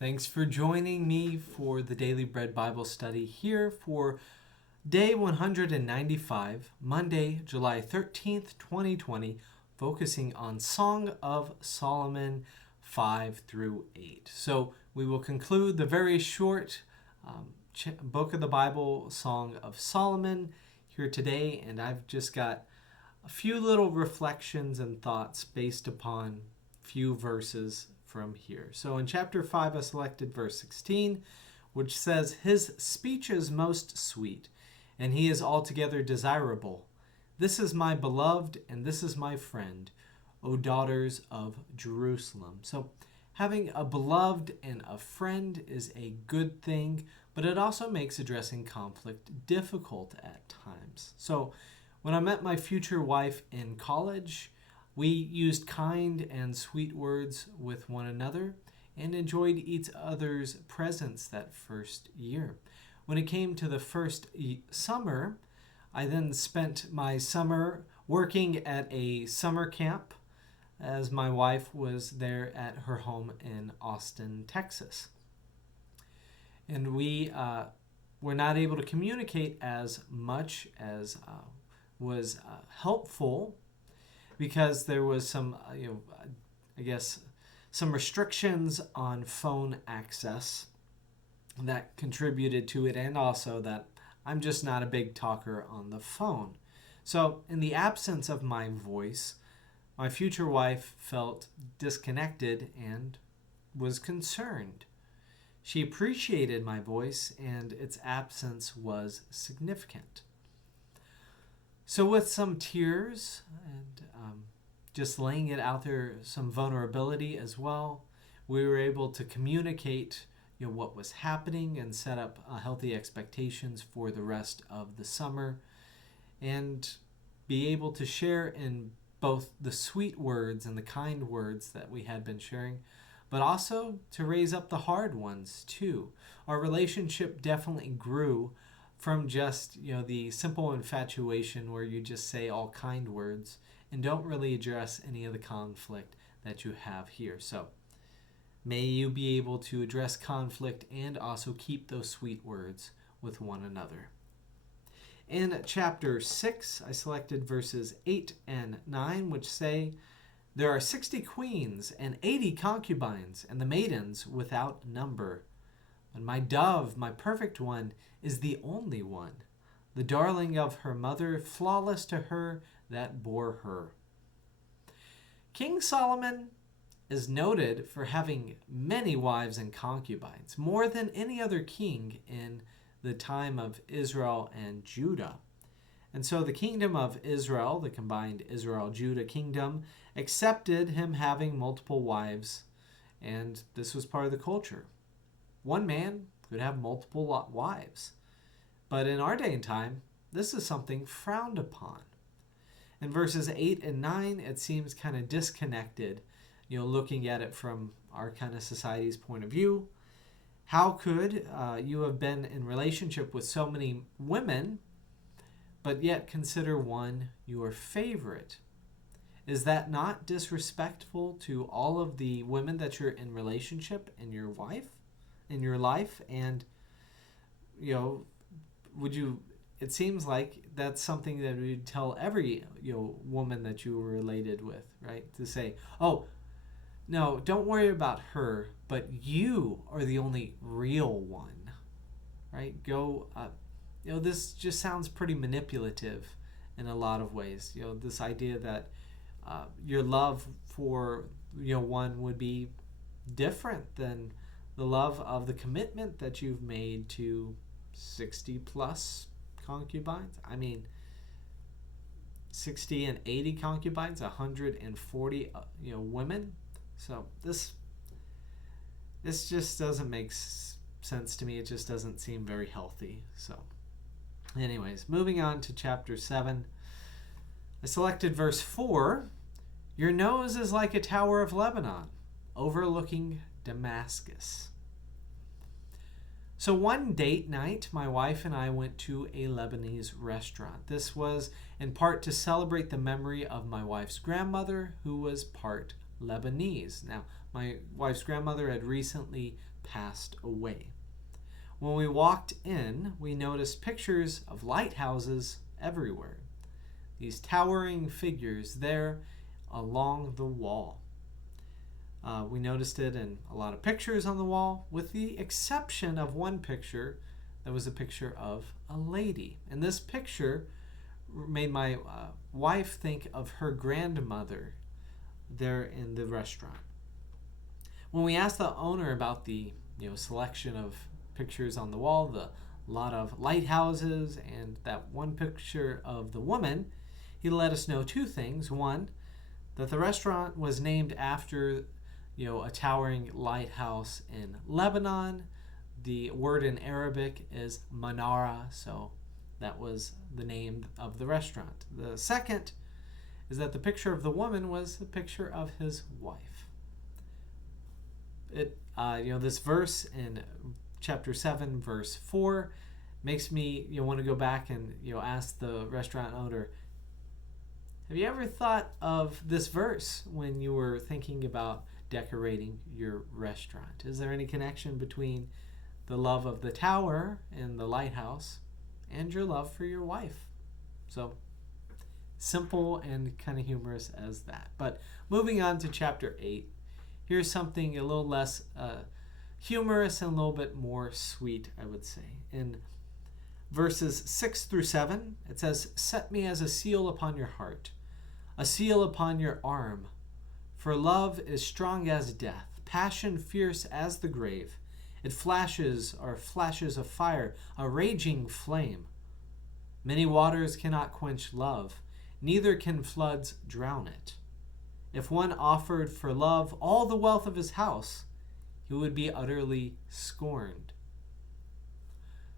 Thanks for joining me for the Daily Bread Bible study here for day 195, Monday, July 13th, 2020, focusing on Song of Solomon 5 through 8. So we will conclude the very short book of the Bible, Song of Solomon, here today, and I've just got a few little reflections and thoughts based upon few verses from here. So in chapter 5, I selected verse 16, which says, "His speech is most sweet, and he is altogether desirable. This is my beloved, and this is my friend, O daughters of Jerusalem." So having a beloved and a friend is a good thing, but it also makes addressing conflict difficult at times. So when I met my future wife in college, we used kind and sweet words with one another and enjoyed each other's presence that first year. When it came to the first summer, I then spent my summer working at a summer camp as my wife was there at her home in Austin, Texas. And we were not able to communicate as much as was helpful, because there was some, some restrictions on phone access that contributed to it, and also that I'm just not a big talker on the phone. So in the absence of my voice, my future wife felt disconnected and was concerned. She appreciated my voice, and its absence was significant. So with some tears and just laying it out there, some vulnerability as well, we were able to communicate what was happening and set up healthy expectations for the rest of the summer, and be able to share in both the sweet words and the kind words that we had been sharing, but also to raise up the hard ones too. Our relationship definitely grew from just the simple infatuation where you just say all kind words and don't really address any of the conflict that you have here. So may you be able to address conflict and also keep those sweet words with one another. In chapter 6, I selected verses 8 and 9, which say, "There are 60 queens and 80 concubines, and the maidens without number. But my dove, my perfect one, is the only one, the darling of her mother, flawless to her that bore her." King Solomon is noted for having many wives and concubines, more than any other king in the time of Israel and Judah. And so the kingdom of Israel, the combined Israel-Judah kingdom, accepted him having multiple wives, and this was part of the culture. One man could have multiple wives. But in our day and time, this is something frowned upon. In verses 8 and 9, it seems kind of disconnected, looking at it from our kind of society's point of view. How could you have been in relationship with so many women, but yet consider one your favorite? Is that not disrespectful to all of the women that you're in relationship in your life? And would you, it seems like that's something that we'd tell every woman that you were related with, right? To say, "Oh no, don't worry about her, but you are the only real one," right? This just sounds pretty manipulative in a lot of ways. This idea that your love for one would be different than the love of the commitment that you've made to 60 plus concubines. 60 and 80 concubines, 140 women. So this just doesn't make sense to me. It just doesn't seem very healthy. So anyways, moving on to chapter 7, I selected verse 4. "Your nose is like a tower of Lebanon, overlooking Damascus." So one date night, my wife and I went to a Lebanese restaurant. This was in part to celebrate the memory of my wife's grandmother, who was part Lebanese. Now, my wife's grandmother had recently passed away. When we walked in, we noticed pictures of lighthouses everywhere. These towering figures there along the wall. We noticed it in a lot of pictures on the wall, with the exception of one picture that was a picture of a lady. And this picture made my wife think of her grandmother there in the restaurant. When we asked the owner about the selection of pictures on the wall, the lot of lighthouses and that one picture of the woman, he let us know two things. One, that the restaurant was named after a towering lighthouse in Lebanon. The word in Arabic is Manara, so that was the name of the restaurant. The second is that the picture of the woman was a picture of his wife. This verse in chapter 7, verse 4 makes me want to go back and ask the restaurant owner, have you ever thought of this verse when you were thinking about decorating your restaurant? Is there any connection between the love of the tower and the lighthouse and your love for your wife? So simple and kind of humorous as that. But moving on to chapter 8, here's something a little less humorous and a little bit more sweet, I would say. In verses 6 through 7, it says, "Set me as a seal upon your heart, a seal upon your arm. For love is strong as death, passion fierce as the grave. It flashes of fire, a raging flame. Many waters cannot quench love, neither can floods drown it. If one offered for love all the wealth of his house, he would be utterly scorned."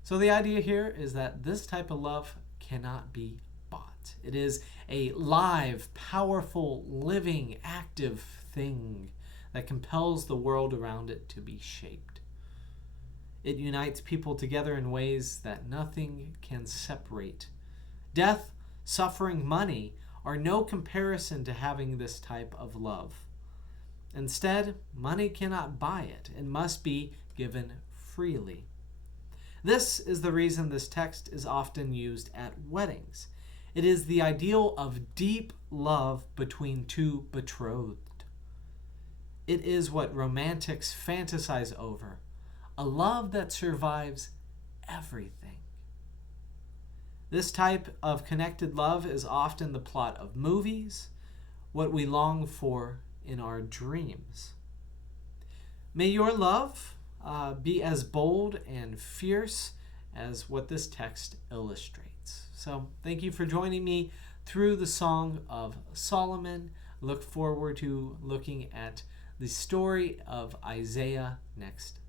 So the idea here is that this type of love cannot be bought. It is a live, powerful, living, active thing that compels the world around it to be shaped. It unites people together in ways that nothing can separate. Death, suffering, money are no comparison to having this type of love. Instead, money cannot buy it. It must be given freely. This is the reason this text is often used at weddings. It is the ideal of deep love between two betrothed. It is what romantics fantasize over, a love that survives everything. This type of connected love is often the plot of movies, what we long for in our dreams. May your love be as bold and fierce as what this text illustrates. So thank you for joining me through the Song of Solomon. Look forward to looking at the story of Isaiah next